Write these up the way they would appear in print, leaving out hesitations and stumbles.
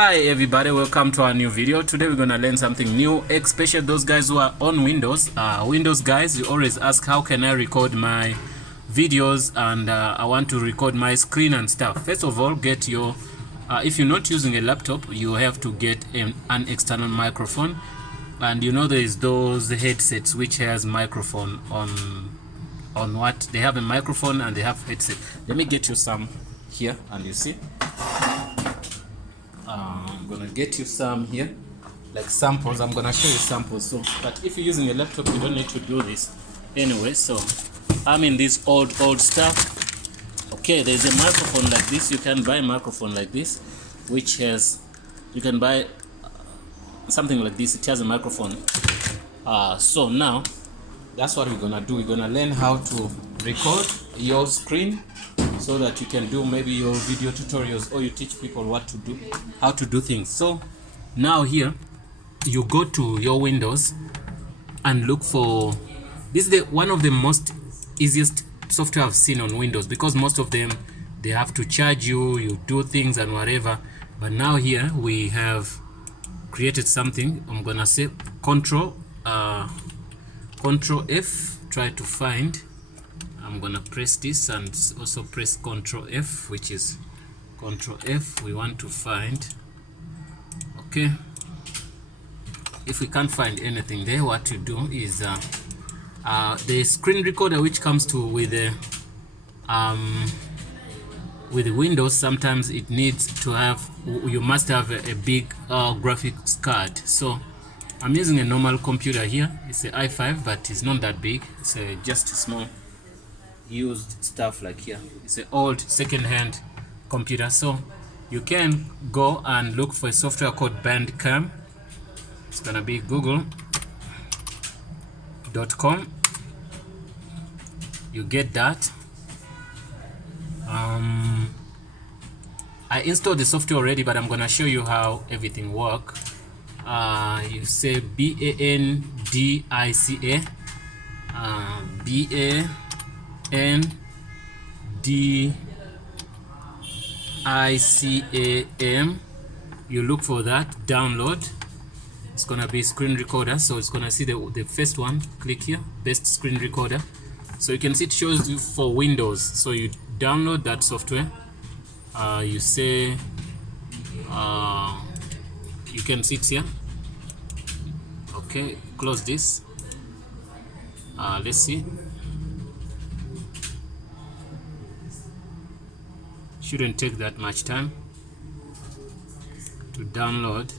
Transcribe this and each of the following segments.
Hi everybody, welcome to our new video. Today we're gonna learn something new, especially those guys who are on Windows. Windows guys, you always ask how can I record my videos, and I want to record my screen and stuff. First of all, get your if you're not using a laptop, you have to get an external microphone, and you know there is those headsets which has microphone on what they have, a microphone and they have headset. Let me get you some here, and you see I'm gonna get you some here, like samples. I'm gonna show you samples. So, but if you're using a laptop, you don't need to do this anyway. So, I'm in this old stuff. Okay, there's a microphone like this. You can buy a microphone like this, which has, you can buy something like this. It has a microphone. So now, that's what we're gonna do. We're gonna learn how to record your screen, so that you can do maybe your video tutorials, or you teach people what to do, how to do things. So now here you go to your Windows and look for this. Is one of the most easiest software I've seen on Windows, because most of them they have to charge you do things and whatever. But now here we have created something. I'm gonna say Control F, try to find. I'm gonna press this and also press Control F, which is Control F. We want to find, okay, if we can't find anything there, what you do is the screen recorder which comes to with the Windows, sometimes it needs to have, you must have a big graphics card. So I'm using a normal computer here. It's an i5, but it's not that big. It's just a small used stuff like here. It's an old second-hand computer. So you can go and look for a software called Bandcam. It's gonna be google.com. You get that. I installed the software already, but I'm gonna show you how everything works. You say BANDICA, BANDICAM. You look for that, download. It's gonna be screen recorder, so it's gonna see the first one. Click here, best screen recorder. So you can see it shows you for Windows. So you download that software. You say you can see it here. Okay, close this. Let's see. Shouldn't take that much time to download.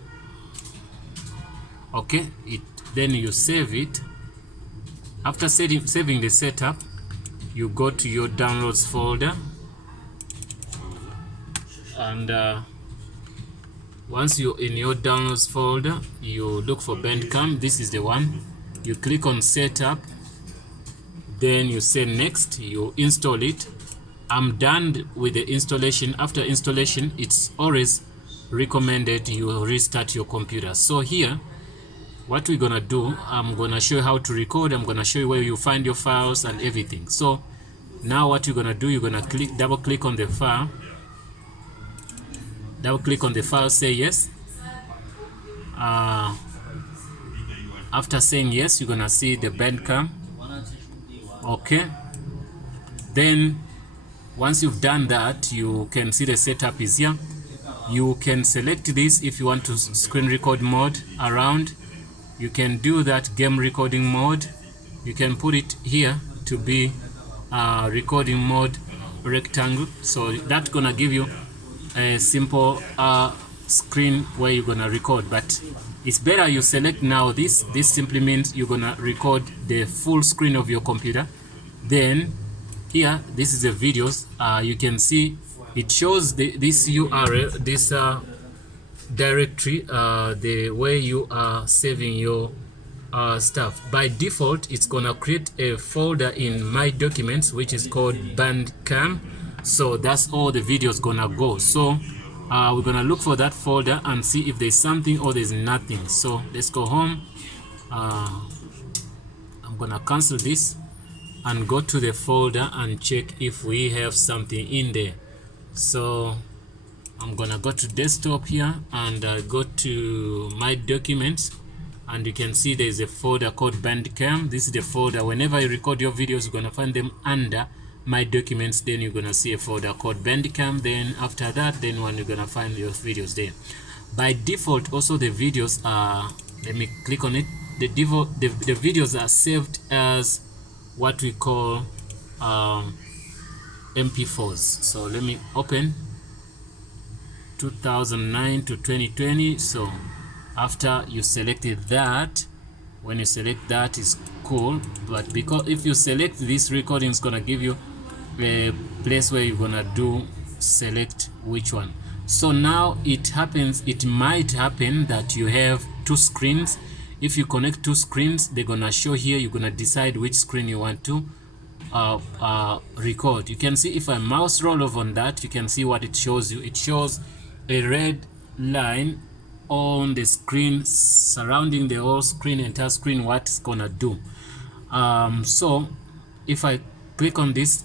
Okay, then you save it. After saving the setup, you go to your downloads folder, and once you're in your downloads folder, you look for Bandcam. This is the one. You click on setup, then you say next. You install it. I'm done with the installation. After installation, it's always recommended you restart your computer. So here, what we're gonna do, I'm gonna show you how to record. I'm gonna show you where you find your files and everything. So now what you're gonna do, you're gonna double click on the file. Double click on the file, say yes. After saying yes, you're gonna see the Bandcam. Okay, then once you've done that, you can see the setup is here. You can select this if you want to screen record mode around. You can do that game recording mode. You can put it here to be recording mode rectangle. So that's gonna give you a simple screen where you're gonna record. But it's better you select now this. This simply means you're gonna record the full screen of your computer. Then here, this is the videos. You can see it shows this URL, this directory, the way you are saving your stuff. By default, it's gonna create a folder in My Documents, which is called Bandcam. So that's all the videos gonna go. So we're gonna look for that folder and see if there's something or there's nothing. So let's go home. I'm gonna cancel this and go to the folder and check if we have something in there. So I'm gonna go to desktop here and go to my documents, and you can see there's a folder called Bandcam. This is the folder. Whenever you record your videos, you're gonna find them under my documents. Then you're gonna see a folder called Bandcam. Then after that, then when you're gonna find your videos there. By default, also the videos are, let me click on it. The videos are saved as what we call MP4s. So let me open 2009 to 2020. So after you selected that, when you select that is cool, but because if you select this recording, it's gonna give you a place where you're gonna do select which one. So now it might happen that you have two screens. If you connect two screens, they're gonna show here. You're gonna decide which screen you want to record. You can see if I mouse roll over on that, you can see what it shows you. It shows a red line on the screen surrounding the whole screen, entire screen, what it's gonna do. So if I click on this,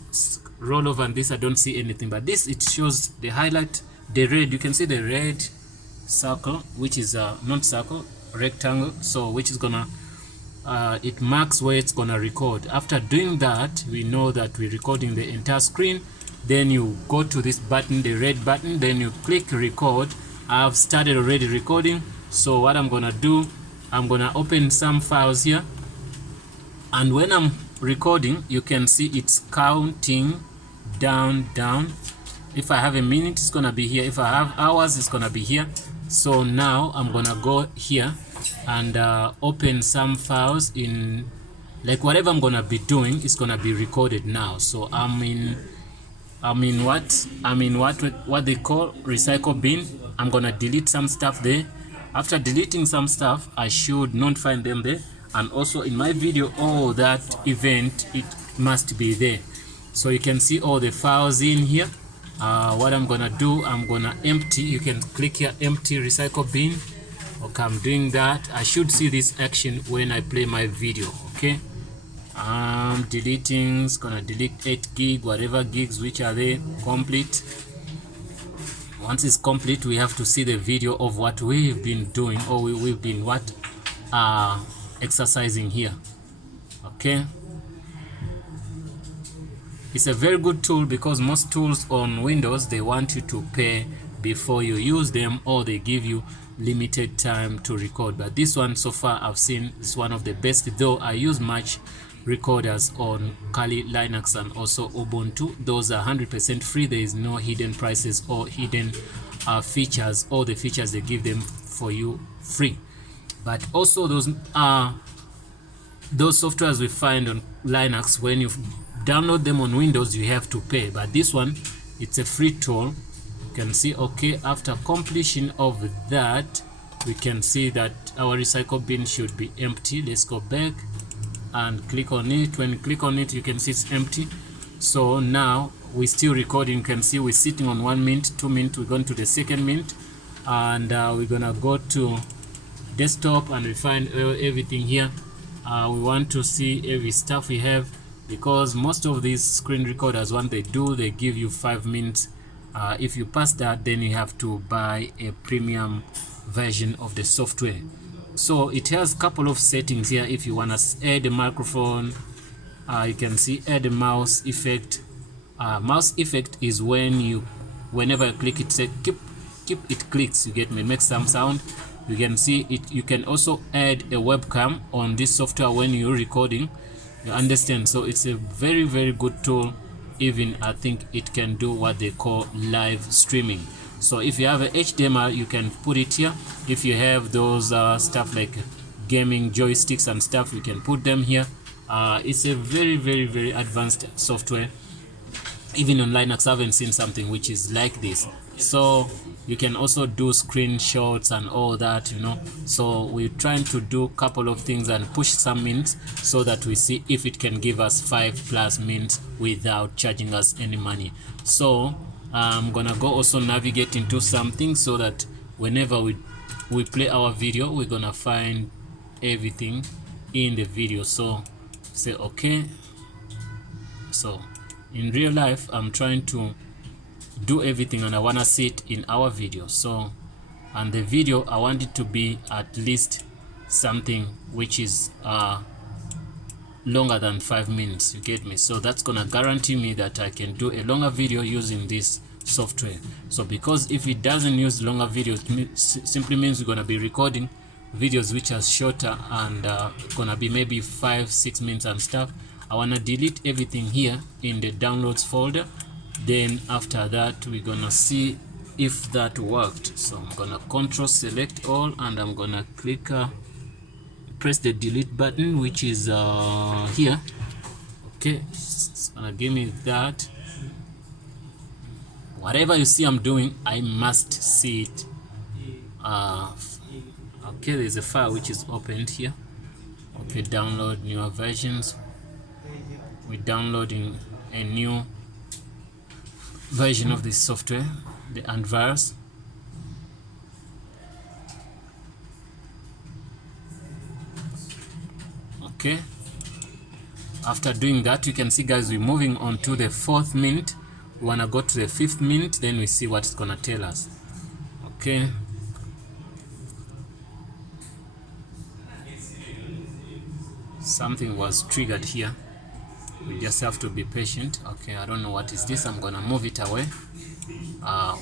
roll over and this, I don't see anything, but this, it shows the highlight, the red. You can see the red circle, which is not circle, rectangle, so which is gonna it marks where it's gonna record. After doing that, we know that we're recording the entire screen. Then you go to this button, the red button, then you click record. I've started already recording. So what I'm gonna do, I'm gonna open some files here, and when I'm recording, you can see it's counting down. If I have a minute, it's gonna be here. If I have hours, it's gonna be here. So now I'm gonna go here and open some files in, like, whatever I'm gonna be doing is gonna be recorded now. So I'm in what they call recycle bin. I'm gonna delete some stuff there. After deleting some stuff, I should not find them there. And also in my video, all that event, it must be there. So you can see all the files in here. What I'm gonna do, I'm gonna empty. You can click here, empty recycle bin. Okay, I'm doing that. I should see this action when I play my video. Okay, I'm deleting. It's gonna delete 8 gig, whatever gigs which are there, complete. Once it's complete, we have to see the video of what we've been doing, or we've been exercising here. Okay, it's a very good tool, because most tools on Windows, they want you to pay before you use them, or they give you limited time to record. But this one, so far I've seen, is one of the best, though I use much recorders on Kali Linux and also Ubuntu. Those are 100% free. There is no hidden prices or hidden features. All the features, they give them for you free. But also those softwares we find on Linux, when you download them on Windows, you have to pay. But this one, it's a free tool. You can see, okay, after completion of that, we can see that our recycle bin should be empty. Let's go back and click on it. When you click on it, you can see it's empty. So now we're still recording. You can see we're sitting on 1 minute, 2 minutes. We're going to the second minute, and we're gonna go to desktop and we find everything here. We want to see every stuff we have, because most of these screen recorders, what they do, they give you 5 minutes. If you pass that, then you have to buy a premium version of the software. So it has a couple of settings here. If you want to add a microphone, you can see add a mouse effect. Mouse effect is whenever you click it, say keep it clicks, you get me, make some sound. You can see it. You can also add a webcam on this software when you're recording, you understand. So it's a very, very good tool. Even I think it can do what they call live streaming. So if you have a HDMI, you can put it here. If you have those stuff like gaming joysticks and stuff, you can put them here. It's a very, very, very advanced software. Even on Linux, I haven't seen something which is like this. So you can also do screenshots and all that, you know. So we're trying to do a couple of things and push some minutes, so that we see if it can give us 5+ minutes without charging us any money. So I'm gonna go also navigate into something, so that whenever we play our video, we're gonna find everything in the video. So say okay. So in real life, I'm trying to do everything, and I want to see it in our video. So, and the video, I want it to be at least something which is longer than 5 minutes, you get me? So that's gonna guarantee me that I can do a longer video using this software. So because if it doesn't use longer videos, simply means we're gonna be recording videos which are shorter and gonna be maybe 5-6 minutes and stuff. I wanna delete everything here in the downloads folder. Then after that, we're gonna see if that worked. So I'm gonna control select all, and I'm gonna click press the delete button, which is here. Okay, it's gonna give me that. Whatever you see I'm doing, I must see it. Okay, there's a file which is opened here. Okay, download newer versions. We're downloading a new version of this software, the antivirus. Okay, after doing that, you can see, guys, we're moving on to the 4th minute. We want to go to the 5th minute, then we see what it's gonna tell us. Okay, something was triggered here, we just have to be patient. Okay, I don't know what is this. I'm gonna move it away.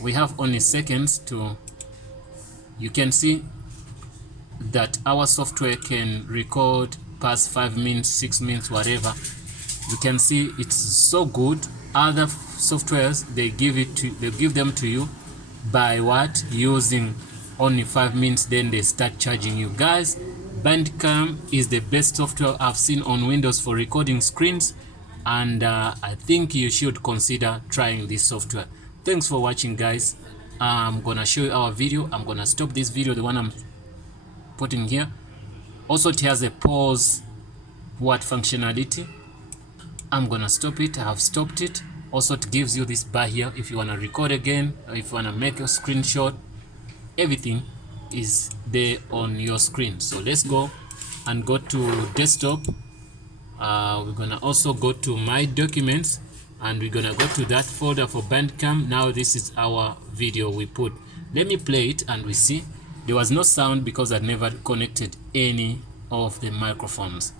We have only seconds to, you can see that our software can record past 5 minutes, 6 minutes, whatever. You can see it's so good. Other softwares, they give them to you by what? Using only 5 minutes, then they start charging you. Guys, Bandcam is the best software I've seen on Windows for recording screens, and I think you should consider trying this software. Thanks for watching, guys. I'm gonna show you our video. I'm gonna stop this video, the one I'm putting here. Also, it has a pause functionality. I'm gonna stop it. I have stopped it. Also, it gives you this bar here if you want to record again, or if you want to make a screenshot. Everything is there on your screen. So let's go and go to desktop. We're gonna also go to my documents, and we're gonna go to that folder for Bandcam. Now this is our video we put. Let me play it and we see. There was no sound because I never connected any of the microphones.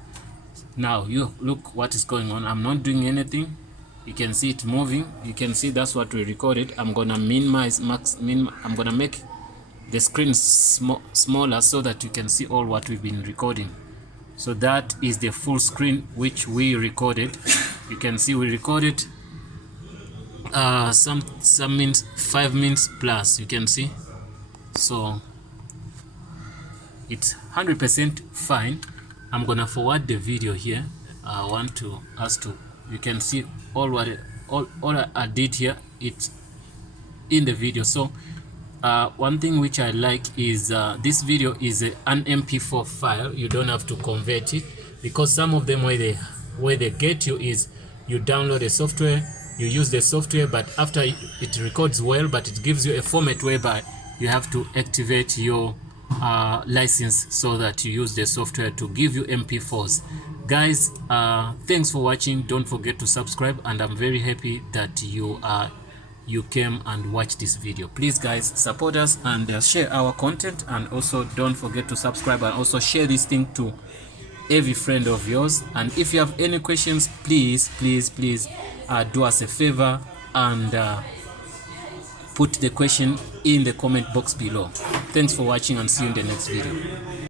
Now you look what is going on. I'm not doing anything. You can see it moving. You can see that's what we recorded. I'm gonna minimize I'm gonna make the screen smaller so that you can see all what we've been recording. So that is the full screen which we recorded. You can see we recorded some minutes, 5 minutes plus, you can see. So it's 100% fine. I'm gonna forward the video here. I want to us to, you can see all I did here, it's in the video. So one thing which I like is this video is an MP4 file. You don't have to convert it, because some of them where they get you is you download a software, you use the software, but after it records well, but it gives you a format whereby you have to activate your license so that you use the software to give you MP4s. Guys, thanks for watching. Don't forget to subscribe, and I'm very happy that you came and watched this video. Please, guys, support us and share our content, and also don't forget to subscribe and also share this thing to every friend of yours. And if you have any questions, please do us a favor and put the question in the comment box below. Thanks for watching, and see you in the next video.